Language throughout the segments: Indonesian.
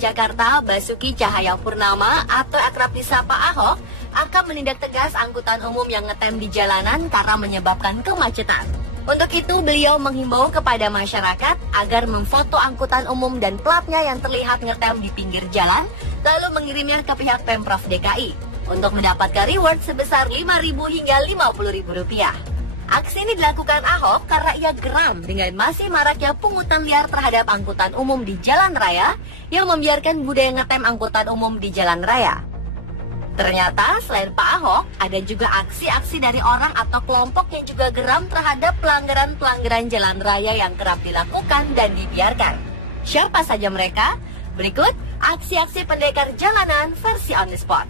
Jakarta, Basuki Cahayapurnama atau akrab disapa Ahok, akan menindak tegas angkutan umum yang ngetem di jalanan karena menyebabkan kemacetan. Untuk itu, beliau menghimbau kepada masyarakat agar memfoto angkutan umum dan platnya yang terlihat ngetem di pinggir jalan, lalu mengirimnya ke pihak Pemprov DKI untuk mendapatkan reward sebesar Rp5.000 hingga Rp50.000. Aksi ini dilakukan Ahok karena ia geram dengan masih maraknya pungutan liar terhadap angkutan umum di jalan raya yang membiarkan budaya ngetem angkutan umum di jalan raya. Ternyata selain Pak Ahok, ada juga aksi-aksi dari orang atau kelompok yang juga geram terhadap pelanggaran-pelanggaran jalan raya yang kerap dilakukan dan dibiarkan. Siapa saja mereka? Berikut aksi-aksi pendekar jalanan versi on the spot.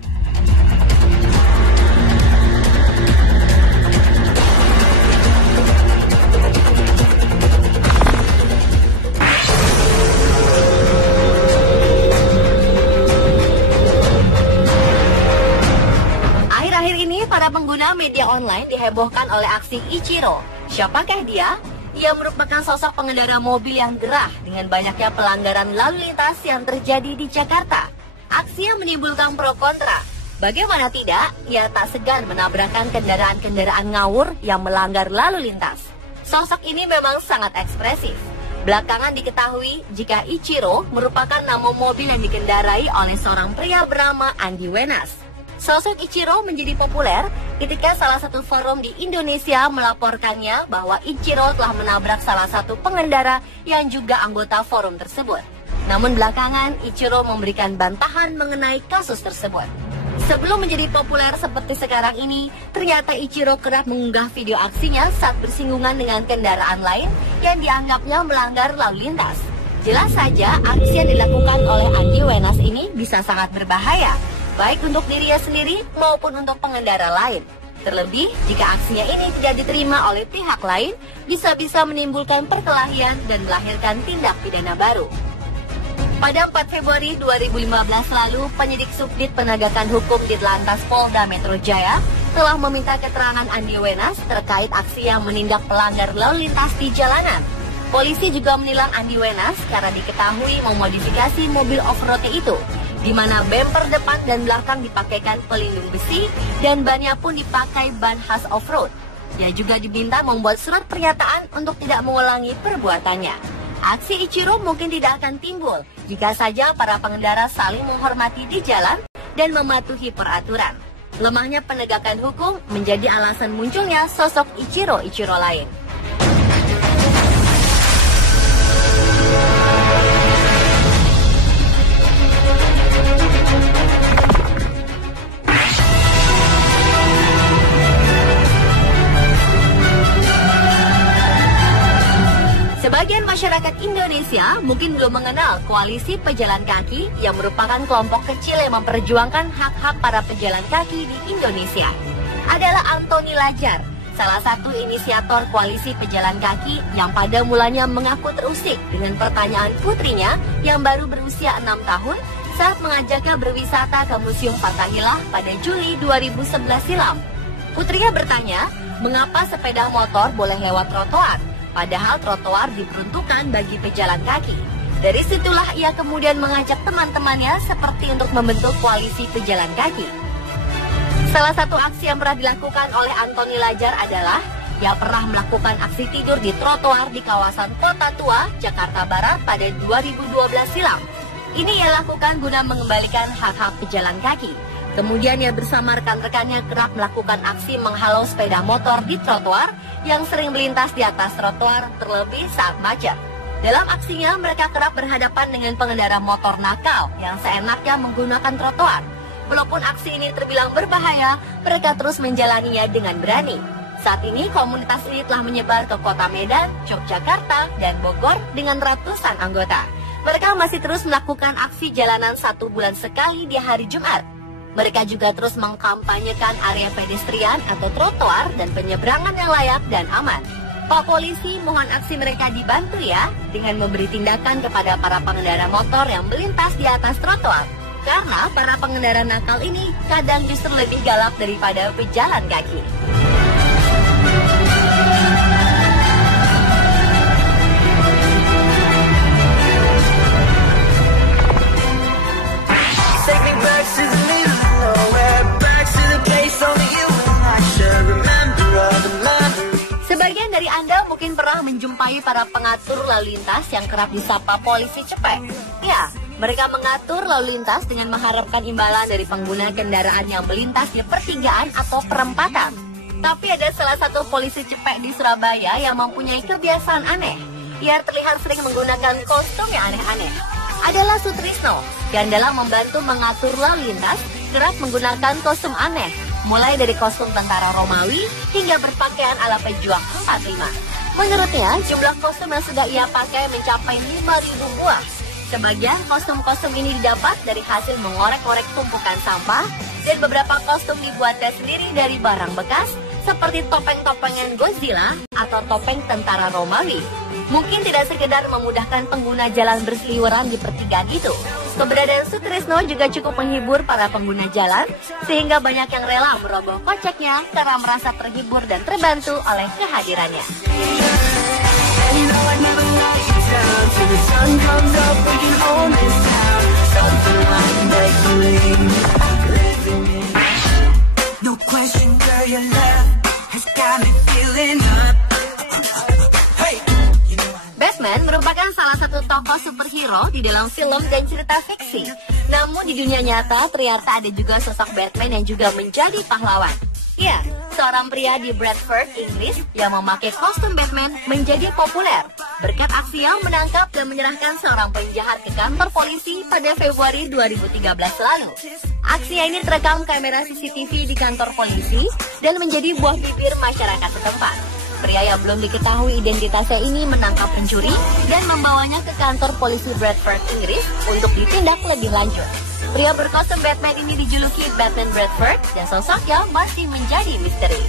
Para pengguna media online dihebohkan oleh aksi Ichiro. Siapakah dia? Ia merupakan sosok pengendara mobil yang gerah dengan banyaknya pelanggaran lalu lintas yang terjadi di Jakarta. Aksi yang menimbulkan pro kontra. Bagaimana tidak, ia tak segan menabrakkan kendaraan-kendaraan ngawur yang melanggar lalu lintas. Sosok ini memang sangat ekspresif. Belakangan diketahui jika Ichiro merupakan nama mobil yang dikendarai oleh seorang pria bernama Andi Wenas. Sosok Ichiro menjadi populer ketika salah satu forum di Indonesia melaporkannya bahwa Ichiro telah menabrak salah satu pengendara yang juga anggota forum tersebut. Namun belakangan Ichiro memberikan bantahan mengenai kasus tersebut. Sebelum menjadi populer seperti sekarang ini, ternyata Ichiro kerap mengunggah video aksinya saat bersinggungan dengan kendaraan lain yang dianggapnya melanggar lalu lintas. Jelas saja aksi yang dilakukan oleh Andi Wenas ini bisa sangat berbahaya, baik untuk dirinya sendiri maupun untuk pengendara lain. Terlebih, jika aksinya ini tidak diterima oleh pihak lain, bisa-bisa menimbulkan perkelahian dan melahirkan tindak pidana baru. Pada 4 Februari 2015 lalu, penyidik Subdit Penegakan Hukum Ditlantas Polda Metro Jaya telah meminta keterangan Andi Wenas terkait aksi yang menindak pelanggar lalu lintas di jalanan. Polisi juga menilang Andi Wenas karena diketahui memodifikasi mobil off-road itu, di mana bumper depan dan belakang dipakaikan pelindung besi dan bannya pun dipakai ban khas off-road. Dia juga diminta membuat surat pernyataan untuk tidak mengulangi perbuatannya. Aksi Ichiro mungkin tidak akan timbul jika saja para pengendara saling menghormati di jalan dan mematuhi peraturan. Lemahnya penegakan hukum menjadi alasan munculnya sosok Ichiro lain. Sebagian masyarakat Indonesia mungkin belum mengenal Koalisi Pejalan Kaki yang merupakan kelompok kecil yang memperjuangkan hak-hak para pejalan kaki di Indonesia. Adalah Antoni Lajar, salah satu inisiator Koalisi Pejalan Kaki yang pada mulanya mengaku terusik dengan pertanyaan putrinya yang baru berusia 6 tahun saat mengajaknya berwisata ke Museum Fathahillah pada Juli 2011 silam. Putrinya bertanya, mengapa sepeda motor boleh lewat trotoar? Padahal trotoar diperuntukkan bagi pejalan kaki. Dari situlah ia kemudian mengajak teman-temannya seperti untuk membentuk koalisi pejalan kaki. Salah satu aksi yang pernah dilakukan oleh Antoni Lajar adalah ia pernah melakukan aksi tidur di trotoar di kawasan Kota Tua, Jakarta Barat pada 2012 silam. Ini ia lakukan guna mengembalikan hak-hak pejalan kaki. Kemudian ia bersama rekan-rekannya kerap melakukan aksi menghalau sepeda motor di trotoar yang sering melintas di atas trotoar, terlebih saat macet. Dalam aksinya, mereka kerap berhadapan dengan pengendara motor nakal yang seenaknya menggunakan trotoar. Walaupun aksi ini terbilang berbahaya, mereka terus menjalaninya dengan berani. Saat ini, komunitas ini telah menyebar ke kota Medan, Yogyakarta, dan Bogor dengan ratusan anggota. Mereka masih terus melakukan aksi jalanan 1 bulan sekali di hari Jumat. Mereka juga terus mengkampanyekan area pedestrian atau trotoar dan penyeberangan yang layak dan aman. Pak Polisi, mohon aksi mereka dibantu ya dengan memberi tindakan kepada para pengendara motor yang melintas di atas trotoar. Karena para pengendara nakal ini kadang justru lebih galak daripada pejalan kaki. pernah menjumpai para pengatur lalu lintas yang kerap disapa polisi cepek? Ya, mereka mengatur lalu lintas dengan mengharapkan imbalan dari pengguna kendaraan yang melintas di pertigaan atau perempatan. Tapi ada salah satu polisi cepek di Surabaya yang mempunyai kebiasaan aneh. Ia terlihat sering menggunakan kostum yang aneh-aneh. Adalah Sutrisno, yang dalam membantu mengatur lalu lintas kerap menggunakan kostum aneh, mulai dari kostum tentara Romawi hingga berpakaian ala pejuang 45. Menurutnya, jumlah kostum yang sudah ia pakai mencapai 5.000 buah. Sebagian kostum-kostum ini didapat dari hasil mengorek-orek tumpukan sampah, dan beberapa kostum dibuatnya sendiri dari barang bekas, seperti topeng-topengan Godzilla atau topeng tentara Romawi. Mungkin tidak sekedar memudahkan pengguna jalan berseliweran di pertigaan itu. Keberadaan Sutrisno juga cukup menghibur para pengguna jalan, sehingga banyak yang rela merogoh koceknya karena merasa terhibur dan terbantu oleh kehadirannya. No question, girl, your love has got me feeling up. Batman merupakan salah satu tokoh superhero di dalam film dan cerita fiksi. Namun di dunia nyata ternyata ada juga sosok Batman yang juga menjadi pahlawan. Ya, seorang pria di Bradford, Inggris yang memakai kostum Batman menjadi populer berkat aksi yang menangkap dan menyerahkan seorang penjahat ke kantor polisi pada Februari 2013 lalu. Aksinya ini terekam kamera CCTV di kantor polisi dan menjadi buah bibir masyarakat setempat. Pria yang belum diketahui identitasnya ini menangkap pencuri dan membawanya ke kantor polisi Bradford, Inggris untuk ditindak lebih lanjut. Pria berkostum Batman ini dijuluki Batman Bradford dan sosoknya masih menjadi misteri.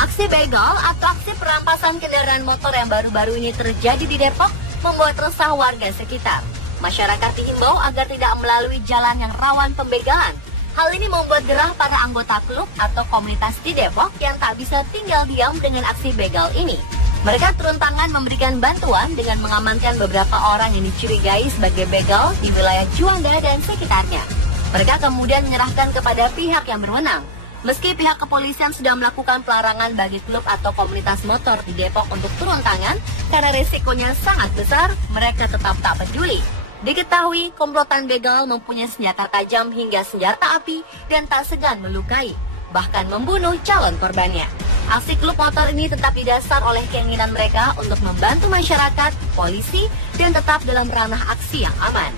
Aksi begal atau aksi perampasan kendaraan motor yang baru-baru ini terjadi di Depok membuat resah warga sekitar. Masyarakat dihimbau agar tidak melalui jalan yang rawan pembegalan. Hal ini membuat gerah para anggota klub atau komunitas di Depok yang tak bisa tinggal diam dengan aksi begal ini. Mereka turun tangan memberikan bantuan dengan mengamankan beberapa orang yang dicurigai sebagai begal di wilayah Juanda dan sekitarnya. Mereka kemudian menyerahkan kepada pihak yang berwenang. Meski pihak kepolisian sudah melakukan pelarangan bagi klub atau komunitas motor di Depok untuk turun tangan karena resikonya sangat besar, mereka tetap tak peduli. Diketahui komplotan begal mempunyai senjata tajam hingga senjata api dan tak segan melukai, bahkan membunuh calon korbannya. Aksi klub motor ini tetap didasar oleh keinginan mereka untuk membantu masyarakat, polisi, dan tetap dalam ranah aksi yang aman.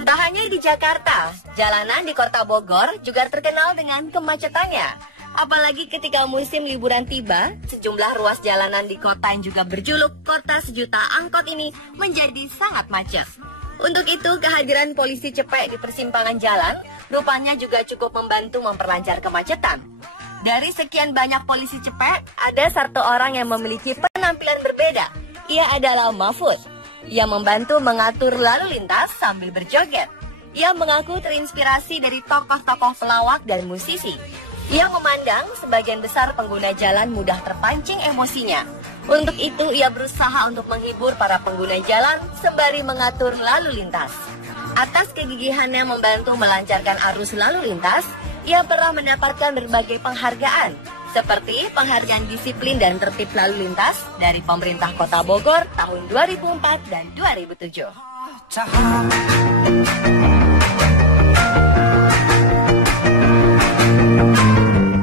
Tak hanya di Jakarta, jalanan di Kota Bogor juga terkenal dengan kemacetannya. Apalagi ketika musim liburan tiba, sejumlah ruas jalanan di kota yang juga berjuluk Kota Sejuta Angkot ini menjadi sangat macet. Untuk itu, kehadiran polisi cepek di persimpangan jalan rupanya juga cukup membantu memperlancar kemacetan. Dari sekian banyak polisi cepek, ada satu orang yang memiliki penampilan berbeda. Ia adalah Mahfud, yang membantu mengatur lalu lintas sambil berjoget. Ia mengaku terinspirasi dari tokoh-tokoh pelawak dan musisi. Ia memandang sebagian besar pengguna jalan mudah terpancing emosinya. Untuk itu, ia berusaha untuk menghibur para pengguna jalan sembari mengatur lalu lintas. Atas kegigihannya membantu melancarkan arus lalu lintas, ia pernah mendapatkan berbagai penghargaan, seperti penghargaan disiplin dan tertib lalu lintas dari pemerintah Kota Bogor tahun 2004 dan 2007.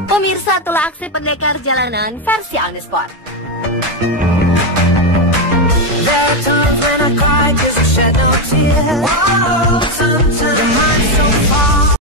Pemirsa, itulah aksi pendekar jalanan versi On The Spot. There are times when I cry 'cause I shed no tears. Whoa,